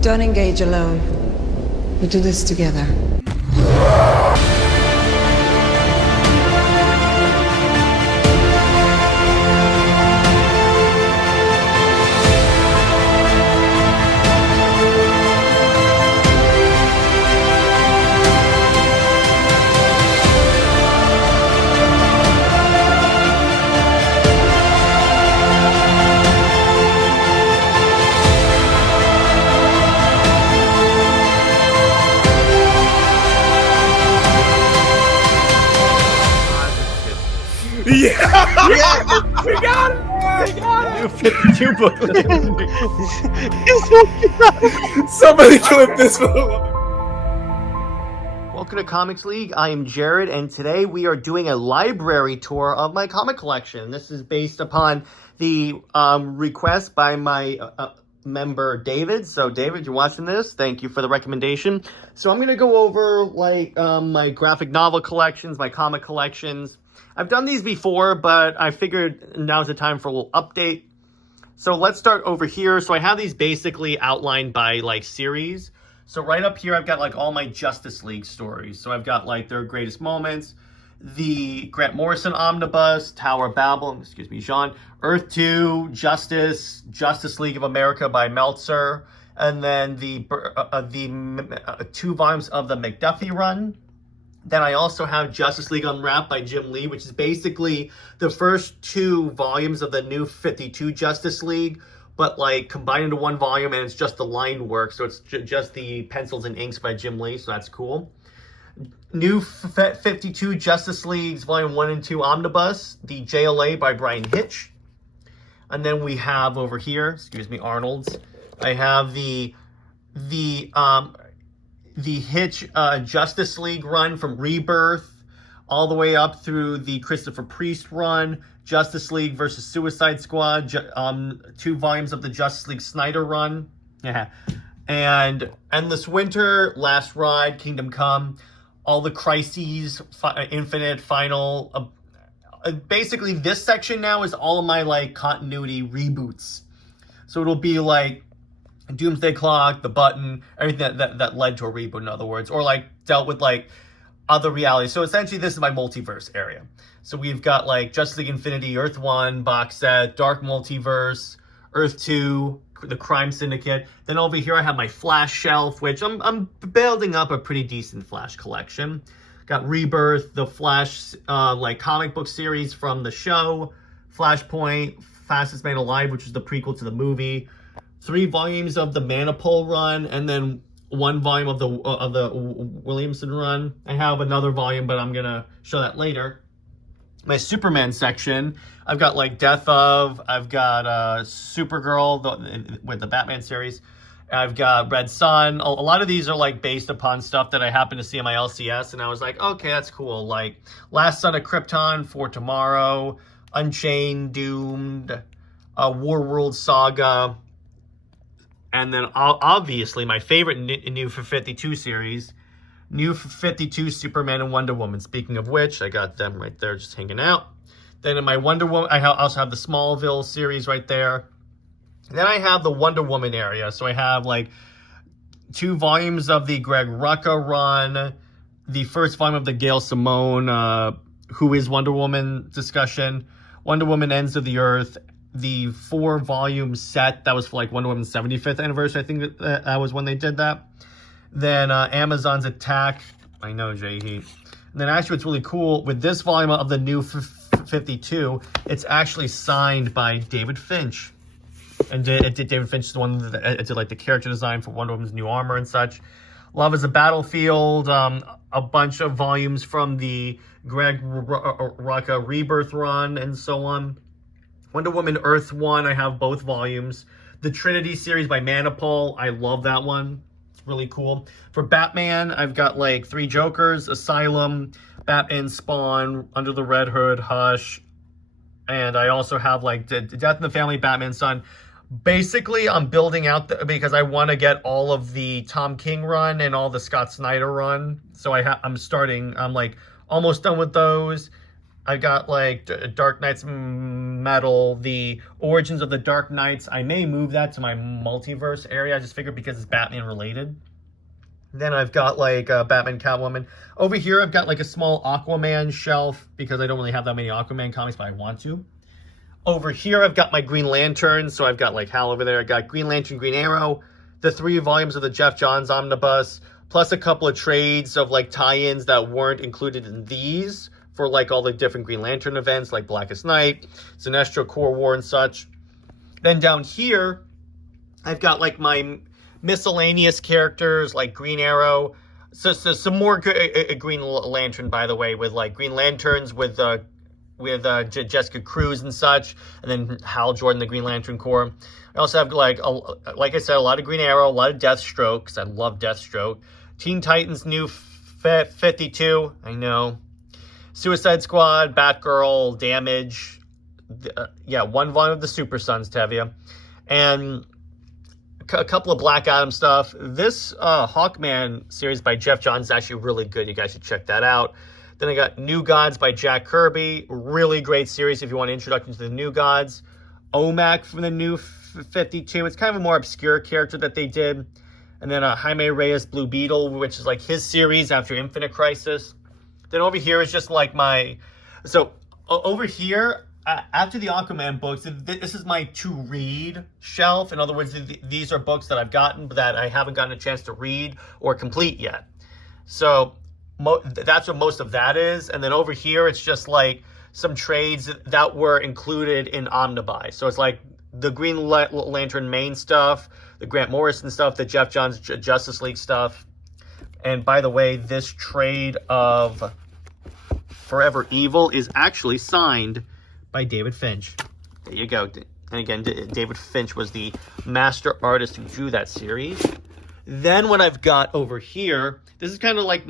Don't engage alone. We do this together. Yeah! Yeah! We got it! We got it! New 52 booklet. Somebody clip this one. Welcome to Comics League. I am Jared, and today we are doing a library tour of my comic collection. This is based upon the request by my member David. So David, you're watching this. Thank you for the recommendation. So I'm going to go over my graphic novel collections, my comic collections. I've done these before, but I figured now's the time for a little update. So let's start over here. So I have these basically outlined by series. So right up here, I've got all my Justice League stories. So I've got their greatest moments, the Grant Morrison Omnibus, Tower of Babel, excuse me, Jean, Earth 2, Justice League of America by Meltzer, and then the 2 volumes of the McDuffie run. Then I also have Justice League Unwrapped by Jim Lee, which is basically the first 2 volumes of the new 52 Justice League, but combined into one volume, and it's just the line work, so it's just the pencils and inks by Jim Lee, so that's cool. New 52 Justice Leagues Volume 1 and 2 Omnibus, the JLA by Brian Hitch. And then we have over here, excuse me, Arnold's, I have the Hitch Justice League run from Rebirth all the way up through the Christopher Priest run, Justice League versus Suicide Squad, 2 volumes of the Justice League Snyder run, and Endless Winter, Last Ride, Kingdom Come, all the Crises, Infinite, Final. Basically, this section now is all of my continuity reboots. So it'll be Doomsday Clock, The Button, everything that led to a reboot, in other words, or dealt with other realities. So essentially this is my multiverse area. So we've got Justice League Infinity, Earth 1 box set, Dark Multiverse, Earth 2, the Crime Syndicate. Then over here I have my Flash shelf, which I'm building up a pretty decent Flash collection. Got Rebirth, the Flash comic book series from the show, Flashpoint, Fastest Man Alive, which is the prequel to the movie, 3 volumes of the Manipul run, and then 1 volume of the Williamson run. I have another volume, but I'm gonna show that later. My Superman section, I've got Death of, I've got Supergirl with the Batman series, I've got Red Sun. A lot of these are based upon stuff that I happen to see in my LCS, and I was okay, that's cool. Last Son of Krypton, For Tomorrow, Unchained, Doomed, Warworld Saga. And then obviously my favorite new 52 series, New 52 Superman and Wonder Woman. Speaking of which, I got them right there just hanging out. Then in my Wonder Woman, I also have the Smallville series right there. Then I have the Wonder Woman area. So I have 2 volumes of the Greg Rucka run, the first volume of the Gail Simone, Who is Wonder Woman discussion, Wonder Woman Ends of the Earth, the 4-volume set that was for Wonder Woman's 75th anniversary. I think that was when they did that. Then Amazon's Attack. I know, Jay Heat. And then actually what's really cool, with this volume of the new 52, it's actually signed by David Finch. And David Finch is the one that did the character design for Wonder Woman's new armor and such. Love is a Battlefield, a bunch of volumes from the Greg Rucka Rebirth run and so on. Wonder Woman Earth 1, I have both volumes. The Trinity series by Manipul, I love that one. It's really cool. For Batman, I've got 3 Jokers, Asylum, Batman Spawn, Under the Red Hood, Hush. And I also have Death in the Family, Batman Son. Basically, I'm building out because I want to get all of the Tom King run and all the Scott Snyder run. So I'm almost done with those. I got like Dark Knight's Metal, the Origins of the Dark Knights. I may move that to my multiverse area. I just figured because it's Batman related. Then I've got like Batman, Catwoman. Over here, I've got like a small Aquaman shelf because I don't really have that many Aquaman comics, but I want to. Over here, I've got my Green Lantern. So I've got like Hal over there. I got Green Lantern, Green Arrow, the 3 volumes of the Jeff Johns omnibus, plus a couple of trades of like tie-ins that weren't included in these for like all the different Green Lantern events like Blackest Night, Sinestro Corps War and such. Then down here, I've got like my miscellaneous characters like Green Arrow. So some more Green Lantern, by the way, with like Green Lanterns with Jessica Cruz and such, and then Hal Jordan, the Green Lantern Corps. I also have like I said, a lot of Green Arrow, a lot of Deathstroke, because I love Deathstroke. Teen Titans New 52, I know. Suicide Squad, Batgirl, Damage. Yeah, 1 volume of the Super Sons, Tevia. And a couple of Black Adam stuff. This Hawkman series by Jeff Johns is actually really good. You guys should check that out. Then I got New Gods by Jack Kirby. Really great series if you want an introduction to the New Gods. OMAC from the New 52. It's kind of a more obscure character that they did. And then Jaime Reyes Blue Beetle, which is like his series after Infinite Crisis. Then over here is just like my... So over here, after the Aquaman books, this is my to-read shelf. In other words, these are books that I've gotten but that I haven't gotten a chance to read or complete yet. So that's what most of that is. And then over here, it's just like some trades that were included in Omnibuy. So it's like the Green Lantern main stuff, the Grant Morrison stuff, the Jeff Johns Justice League stuff. And by the way, this trade of Forever Evil is actually signed by David Finch. There you go. And again, David Finch was the master artist who drew that series. Then what I've got over here, this is kind of like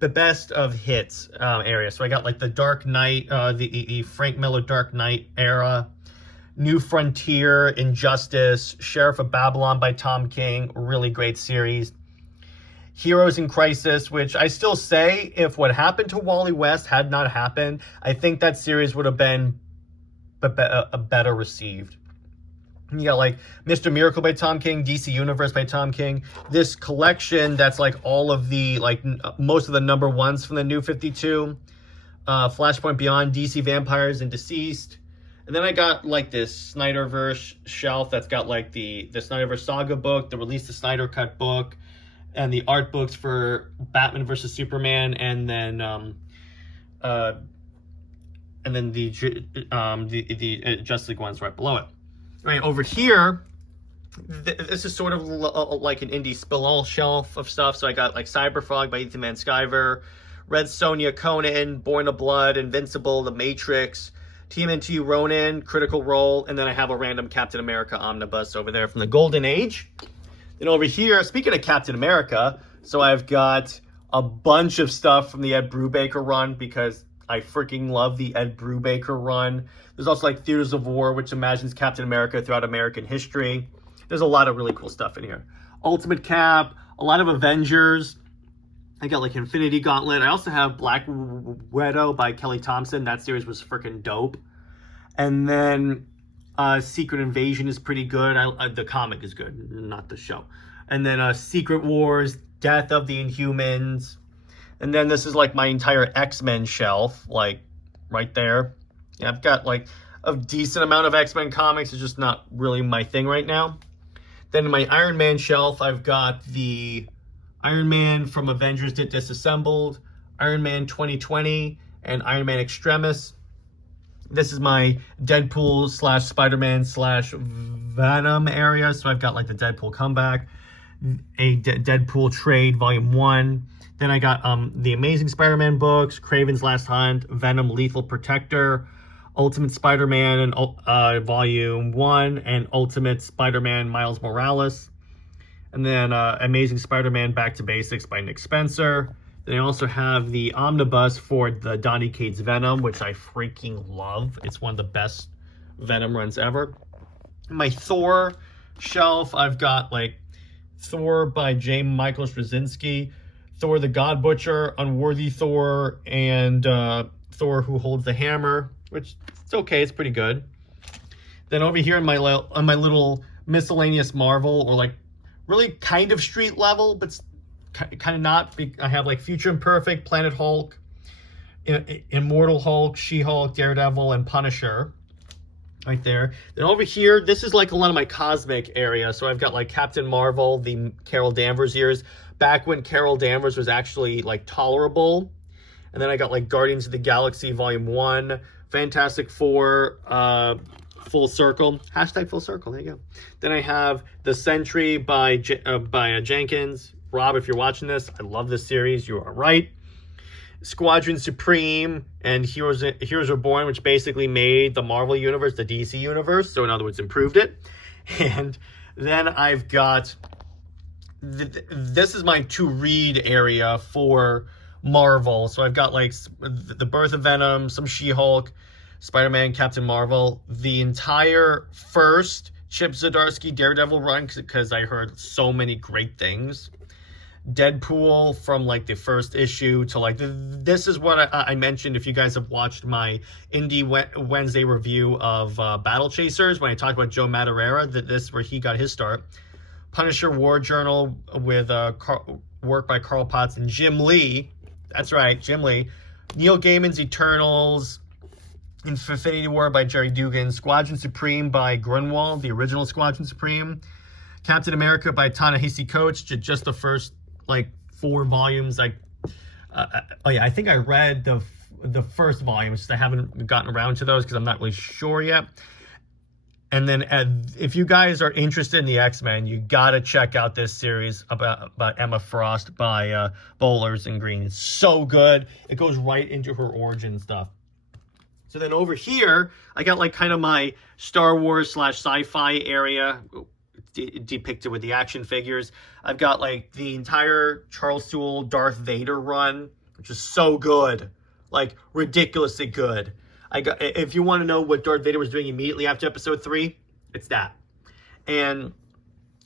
the best of hits area. So I got like the Dark Knight, the Frank Miller Dark Knight era, New Frontier, Injustice, Sheriff of Babylon by Tom King, really great series. Heroes in Crisis, which I still say, if what happened to Wally West had not happened, I think that series would have been better received. You got like Mr. Miracle by Tom King, DC Universe by Tom King. This collection that's like all of the, like most of the number ones from the New 52. Flashpoint Beyond, DC Vampires and Deceased. And then I got like this Snyderverse shelf that's got like the Snyderverse Saga book, the Release the Snyder Cut book, and the art books for Batman versus Superman, and then the Justice League ones right below it. Right over here, this is sort of like an indie spill-all shelf of stuff. So I got like Cyberfrog by Ethan Van Sciver, Red Sonja Conan, Born of Blood, Invincible, The Matrix, TMNT Ronin, Critical Role, and then I have a random Captain America omnibus over there from the Golden Age. Then over here, speaking of Captain America, so I've got a bunch of stuff from the Ed Brubaker run because I freaking love the Ed Brubaker run. There's also like Theaters of War, which imagines Captain America throughout American history. There's a lot of really cool stuff in here. Ultimate Cap, a lot of Avengers. I got like Infinity Gauntlet. I also have Black Widow by Kelly Thompson. That series was freaking dope. And then Secret Invasion is pretty good. The comic is good, not the show. And then Secret Wars, Death of the Inhumans. And then this is like my entire X-Men shelf, like right there. Yeah, I've got like a decent amount of X-Men comics. It's just not really my thing right now. Then in my Iron Man shelf, I've got the Iron Man from Avengers Disassembled, Iron Man 2020, and Iron Man Extremis. This is my Deadpool / Spider-Man / Venom area. So I've got like the Deadpool comeback, a Deadpool trade volume 1. Then I got the Amazing Spider-Man books, Kraven's Last Hunt, Venom Lethal Protector, Ultimate Spider-Man and volume 1, and Ultimate Spider-Man Miles Morales. And then Amazing Spider-Man Back to Basics by Nick Spencer. Then I also have the omnibus for the Donny Cates Venom, which I freaking love. It's one of the best Venom runs ever. In my Thor shelf, I've got like Thor by J. Michael Straczynski, Thor the God Butcher, Unworthy Thor, and Thor Who Holds the Hammer, which it's okay, it's pretty good. Then over here on my little miscellaneous Marvel, or like really kind of street level, but kind of not. I have like Future Imperfect, Planet Hulk, Immortal Hulk, She-Hulk, Daredevil, and Punisher. Right there. Then over here, this is like a lot of my cosmic area. So I've got like Captain Marvel, the Carol Danvers years, back when Carol Danvers was actually like tolerable. And then I got like Guardians of the Galaxy Volume 1, Fantastic Four, Full Circle. Hashtag Full Circle. There you go. Then I have The Sentry by Jenkins. Rob, if you're watching this, I love this series. You are right. Squadron Supreme and Heroes Are Born, which basically made the Marvel Universe the DC Universe. So in other words, improved it. And then I've got... this is my to-read area for Marvel. So I've got like The Birth of Venom, some She-Hulk, Spider-Man, Captain Marvel, the entire first Chip Zdarsky Daredevil run, because I heard so many great things. Deadpool from like the first issue to like this is what I mentioned. If you guys have watched my Indie Wednesday review of Battle Chasers, when I talked about Joe Madureira, that this is where he got his start. Punisher War Journal with work by Carl Potts and Jim Lee. That's right, Jim Lee. Neil Gaiman's Eternals, Infinity War by Jerry Dugan, Squadron Supreme by Grunwald, the original Squadron Supreme, Captain America by Ta-Nehisi Coates, just the first like 4 volumes. Like, oh yeah, I think I read the first volume, just I haven't gotten around to those because I'm not really sure yet. And then if you guys are interested in the X-Men, you gotta check out this series about Emma Frost by Bowlers and Green. It's so good. It goes right into her origin stuff. So then over here, I got like kind of my Star Wars / sci-fi area depicted with the action figures. I've got like the entire Charles Soule Darth Vader run, which is so good, like ridiculously good. If you want to know what Darth Vader was doing immediately after Episode 3, it's that. And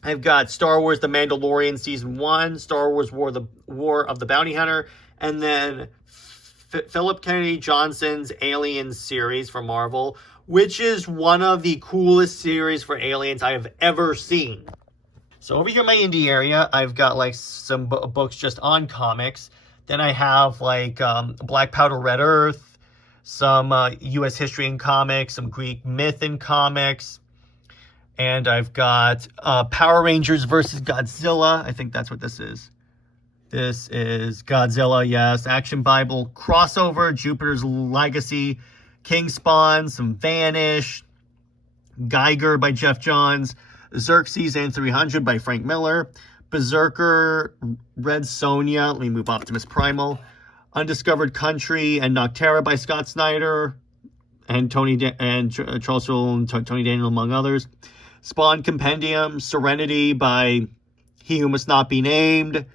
I've got Star Wars The Mandalorian Season 1, Star Wars War of the Bounty Hunter, and then Philip Kennedy Johnson's Aliens series from Marvel, which is one of the coolest series for aliens I have ever seen. So over here in my indie area, I've got like some books just on comics. Then I have like Black Powder Red Earth, some U.S. history in comics, some Greek myth in comics. And I've got Power Rangers versus Godzilla. I think that's what this is. This is Godzilla, yes. Action Bible crossover, Jupiter's Legacy, King Spawn, some Vanish, Geiger by Jeff Johns, Xerxes and 300 by Frank Miller, Berserker, Red Sonja, let me move Optimus Primal, Undiscovered Country and Noctera by Scott Snyder and Charles Soule and Tony Daniel, among others. Spawn Compendium, Serenity by He Who Must Not Be Named,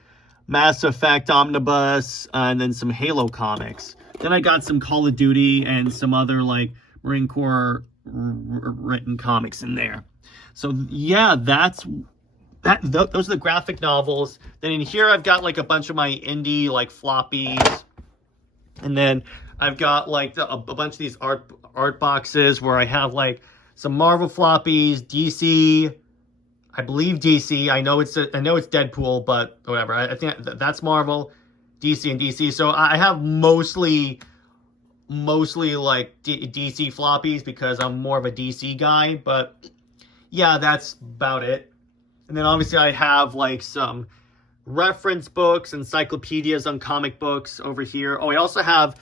Mass Effect Omnibus, and then some Halo comics. Then I got some Call of Duty and some other like Marine Corps written comics in there. So yeah, those are the graphic novels. Then in here I've got like a bunch of my indie like floppies. And then I've got like a bunch of these art boxes where I have like some Marvel floppies, DC, I believe DC. I know it's Deadpool, but whatever. I think that's Marvel, DC, and DC. So I have mostly like DC floppies because I'm more of a DC guy. But yeah, that's about it. And then obviously I have like some reference books, encyclopedias on comic books over here. Oh, I also have,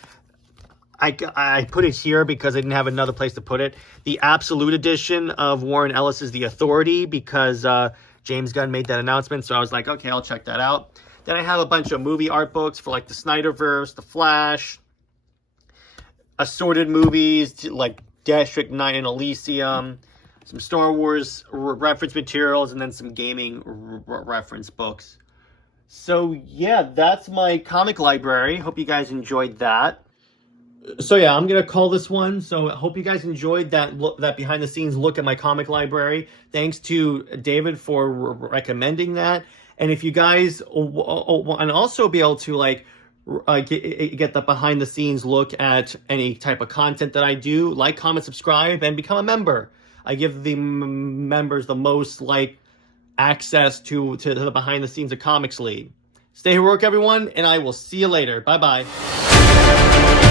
I put it here because I didn't have another place to put it, the Absolute Edition of Warren Ellis's The Authority, because James Gunn made that announcement. So I was like, okay, I'll check that out. Then I have a bunch of movie art books for like the Snyderverse, The Flash, assorted movies like District 9 and Elysium, some Star Wars reference materials, and then some gaming reference books. So yeah, that's my comic library. Hope you guys enjoyed that. So yeah, I'm gonna call this one. So I hope you guys enjoyed that behind the scenes look at my comic library. Thanks to David for recommending that. And if you guys and also be able to like get the behind the scenes look at any type of content that I do, like, comment, subscribe, and become a member. I give the members the most access to the behind the scenes of Comics League. Stay heroic, everyone, and I will see you later. Bye bye.